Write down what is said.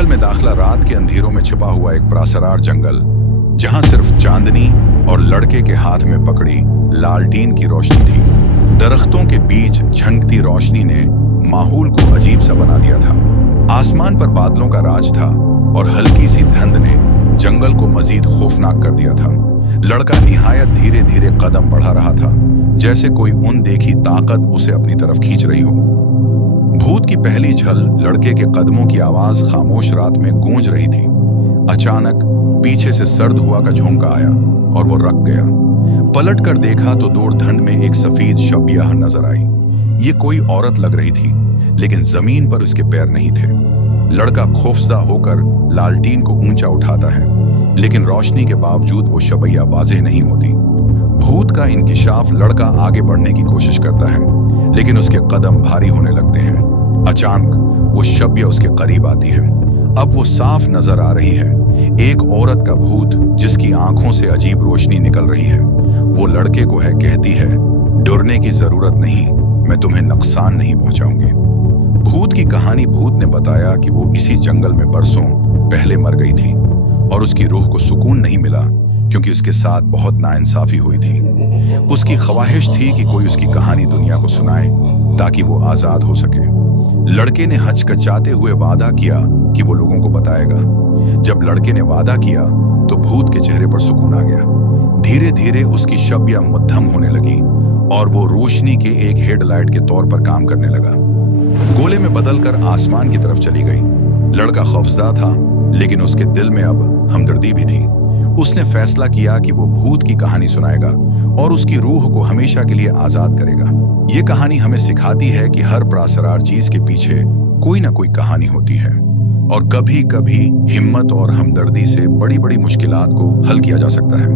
जंगल में दाखिला रात के अंधेरों में छिपा हुआ एक प्रासरार जंगल, जहां सिर्फ चांदनी और लड़के के हाथ में पकड़ी लालटीन की रोशनी थी। दरख्तों के बीच झनकती रोशनी ने माहौल को अजीब सा बना दिया था। आसमान पर बादलों का राज था और हल्की सी धुंध ने जंगल को मजीद खौफनाक कर दिया था। लड़का निहायत धीरे धीरे कदम बढ़ा रहा था, जैसे कोई अनदेखी ताकत उसे अपनी तरफ खींच रही हो। भूत की पहली झल लड़के के कदमों की आवाज खामोश रात में गूंज रही थी। अचानक पीछे से सर्द हुआ का झोंका आया और वो रुक गया। पलट कर देखा तो दूर धुंध में एक सफेद शबिया नजर आई। ये कोई औरत लग रही थी, लेकिन जमीन पर उसके पैर नहीं थे। लड़का खौफजदा होकर लालटीन को ऊंचा उठाता है, लेकिन रोशनी के बावजूद वो शबिया वाज़ेह नहीं होती। भूत का इंकिशाफ लड़का आगे बढ़ने की कोशिश करता है, लेकिन उसके कदम भारी होने लगते हैं। अचानक वो शबिया उसके करीब आती है। अब वो साफ नजर आ रही है, एक औरत का भूत जिसकी आंखों से अजीब रोशनी निकल रही है। वो लड़के को कहती है, डरने की जरूरत नहीं, मैं तुम्हें नुकसान नहीं पहुंचाऊंगी। भूत की कहानी भूत ने बताया कि वो इसी जंगल में बरसों पहले मर गई थी और उसकी रूह को सुकून नहीं मिला, क्योंकि उसके साथ बहुत नाइंसाफी हुई थी। उसकी ख्वाहिश थी कि कोई उसकी कहानी दुनिया को सुनाए ताकि वो आजाद हो सके। लड़के ने हचकचाते हुए वादा किया कि वो लोगों को बताएगा। जब लड़के ने वादा किया तो भूत के चेहरे पर सुकून आ गया। धीरे धीरे उसकी शबिया मध्यम होने लगी और वो रोशनी के एक हेडलाइट के तौर पर काम करने लगा। गोले में बदलकर आसमान की तरफ चली गई। लड़का खौफजदा था, लेकिन उसके दिल में अब हमदर्दी भी थी। उसने फैसला किया कि वो भूत की कहानी सुनाएगा और उसकी रूह को हमेशा के लिए आजाद करेगा। ये कहानी हमें सिखाती है कि हर प्रासरार चीज के पीछे कोई ना कोई कहानी होती है और कभी कभी हिम्मत और हमदर्दी से बड़ी बड़ी मुश्किलात को हल किया जा सकता है।